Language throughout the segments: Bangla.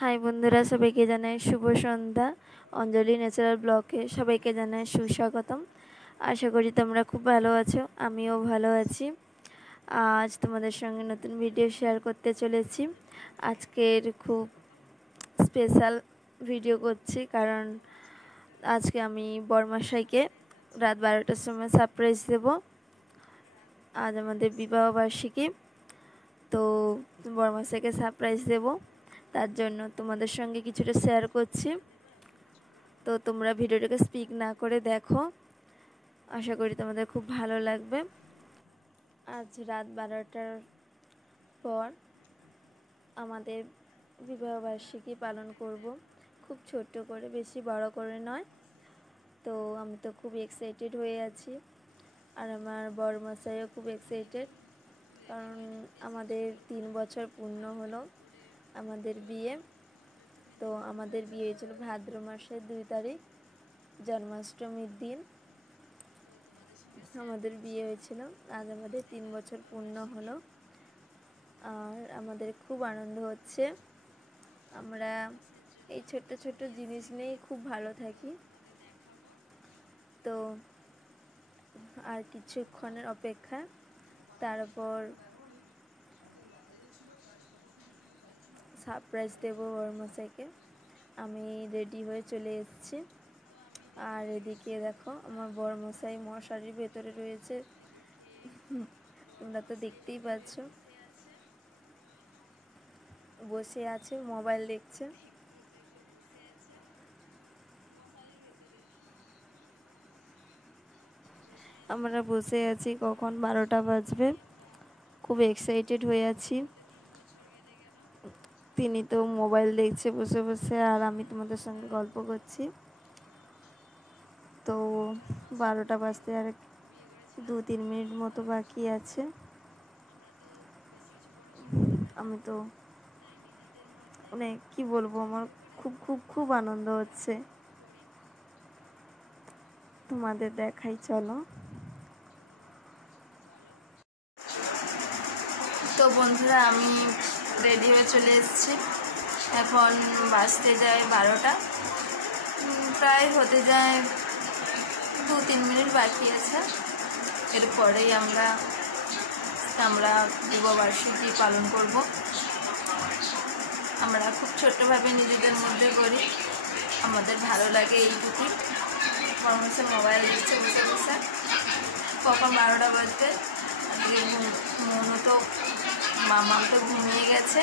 হাই বন্ধুরা, সবাইকে জানাই শুভ সন্ধ্যা। অঞ্জলি ন্যাচারাল ব্লগে সবাইকে জানাই সুস্বাগতম। আশা করি তোমরা খুব ভালো আছো, আমিও ভালো আছি। আজ তোমাদের সঙ্গে নতুন ভিডিও শেয়ার করতে চলেছি। আজকের খুব স্পেশাল ভিডিও করছি, কারণ আজকে আমি বরমশাইকে রাত 12টার সময় সারপ্রাইজ দেব। আজ আমাদের বিবাহবার্ষিকী, তো বরমশাইকে সারপ্রাইজ দেব। তার জন্য তোমাদের সঙ্গে কিছুটা শেয়ার করছি, তো তোমরা ভিডিওটাকে স্কিপ না করে দেখো। আশা করি তোমাদের খুব ভালো লাগবে। আজ রাত 12টার পর আমাদের বিবাহবার্ষিকী পালন করব, খুব ছোট্ট করে, বেশি বড় করে নয়। তো আমি তো খুব এক্সাইটেড হয়ে আছি, আর আমার বরমশাইও খুব এক্সাইটেড, কারণ আমাদের 3 বছর পূর্ণ হলো আমাদের বিয়ে। তো আমাদের বিয়ে হয়েছিল ভাদ্র মাসের 2 তারিখ, জন্মাষ্টমীর দিন আমাদের বিয়ে হয়েছিল। আজ আমাদের 3 বছর পূর্ণ হলো, আর আমাদের খুব আনন্দ হচ্ছে। আমরা এই ছোট্ট ছোট্ট জিনিস নিয়েই খুব ভালো থাকি। তো আর কিছুক্ষণের অপেক্ষা, তারপর সারপ্রাইজ দেবো বরমশাইকে। আমি রেডি হয়ে চলে এসেছি, আর এদিকে দেখো আমার বরমশাই মশারির ভেতরে রয়েছে, তোমরা তো দেখতেই পাচ্ছ। বসে আছে, মোবাইল দেখছে। আমরা বসে আছি, কখন 12টা বাজবে, খুব এক্সাইটেড হয়ে আছি। তিনি তো মোবাইল দেখছে বসে বসে, আর আমি তোমাদের সঙ্গে গল্প করছি। তো 12টা বাজতে আর 2-3 মিনিট মতো বাকি আছে। আমি তো মানে কি বলবো, আমার খুব খুব খুব আনন্দ হচ্ছে। তোমাদের দেখাই, চলো। তো বন্ধুরা, আমি রেডি হয়ে চলে এসেছি। এখন বাজতে যায় 12টা, প্রায় হতে যায় 2-3 মিনিট বাকি আছে। এরপরেই আমরা বিবাহবার্ষিকী পালন করব। আমরা খুব ছোট্টভাবে নিজেদের মধ্যে করি, আমাদের ভালো লাগে এইটুকুই। বরমশাই মোবাইল দেখছে বসে বসে, কখন 12টা বাজতে। আজকে মনু তো মামা তো ঘুমিয়ে গেছে,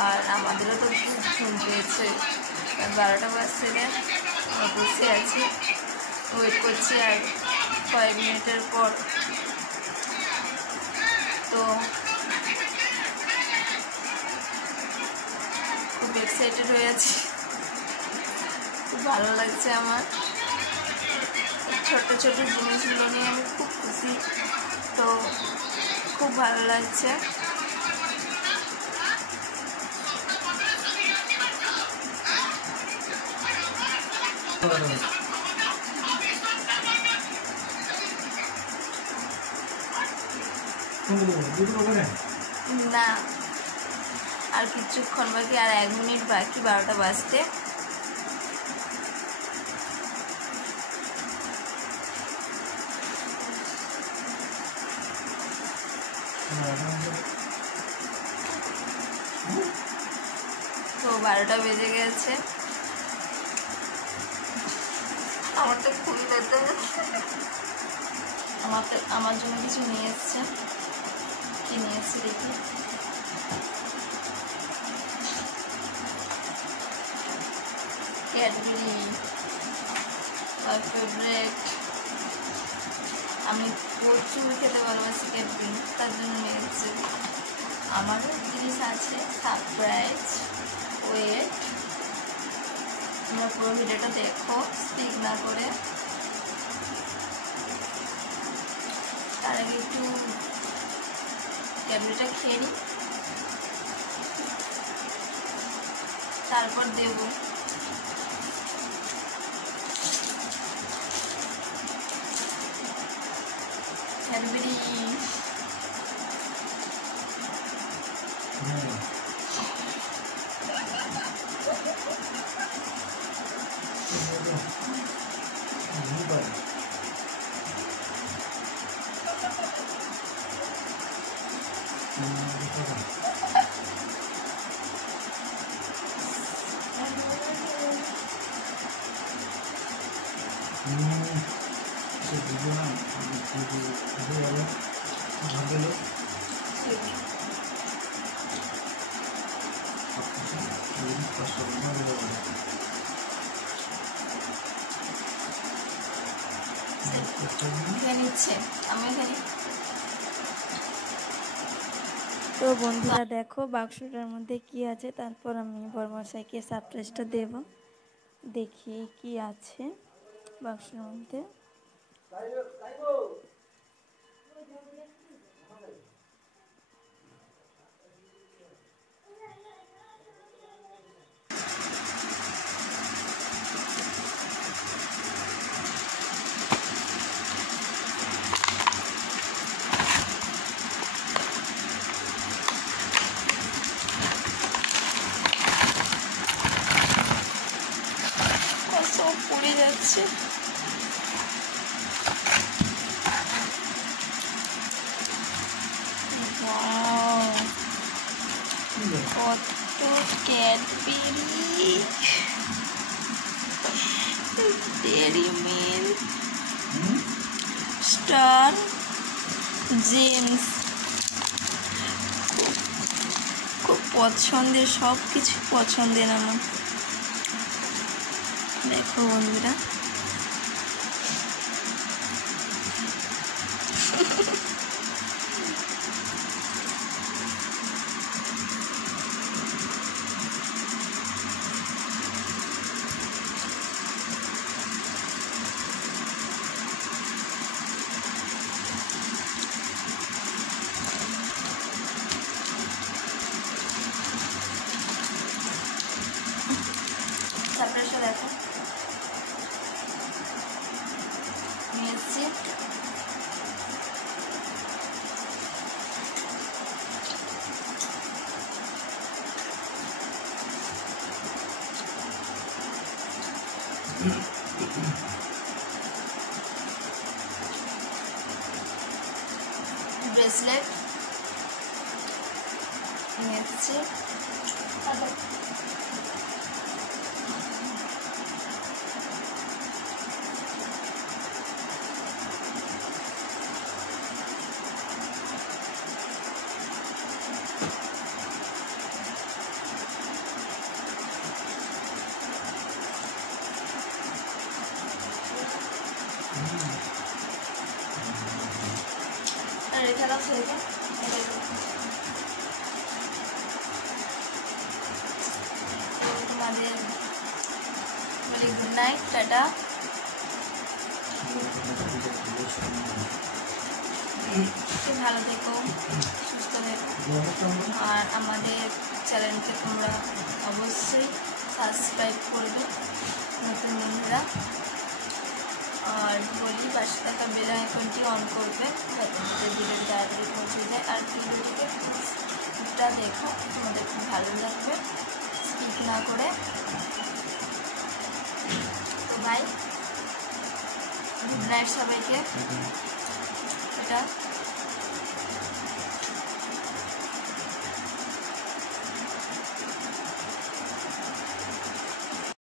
আর আমাদেরও তো খুব ঘুম পেয়েছে। 12টা বাজতে আমরা বসে আছি, ওয়েট করছি আর কয়েক মিনিটের পর। তো খুব এক্সাইটেড হয়ে আছি, খুব ভালো লাগছে আমার। ছোট ছোট জিনিসগুলো নিয়ে আমি খুব খুশি, তো খুব ভালো লাগছে। না, আর কিছুক্ষণ বাকি, আর 1 মিনিট বাকি 12টা বাজতে। তো 12টা বেজে গেছে, আমার তো খুবই লজ্জা লাগছে। আমার জন্য কিছু নিয়ে এসছে, কি নিয়ে এসছে দেখি। Cadbury, my favourite. আমি প্রচুর খেতে ভালোবাসি ক্যাডবেরি, তার জন্য নিয়ে এসছে। আমারও জিনিস আছে, সারপ্রাইজ। ওয়েট, তোমরা পুরো ভিডিওটা দেখো স্কিপ না করে। তার আগে একটু ক্যাডবেরিটা খেয়ে নিই, তারপর দেবো। ক্যাডবেরি তো বন্ধুরা দেখো বাক্সটার মধ্যে কি আছে, তারপর আমি বড়মশাইকে সারপ্রাইজটা দেব। দেখি কি আছে বাক্সের মধ্যে। সব পড়ে যাচ্ছে। কত Cadbury, dairy milk, star, James. খুব পছন্দের, সব কিছু পছন্দের আমার। দেখো বন্ধুরা, তারপরে এসে দেখো নিয়ে এসছি ব্রেসলেট, নিয়ে এসছি রেখে দাও সেটা। তোমাদের বলি গুড নাইট, টাটা। ভালো থেকো, সুস্থ থেকো, আর আমাদের চ্যানেলকে তোমরা অবশ্যই সাবস্ক্রাইব করবে নতুন বন্ধুরা। আর বলি পাশে থাকা বেল আইকনটি অন করবে যাতে আমাদের ভিডিও তাড়াতাড়ি পৌঁছে যায়। আর ভিডিওটিকে দেখো, তোমাদের খুব ভালো লাগবে স্কিপ না করে। তো বাই, গুড নাইট সবাইকে, এটা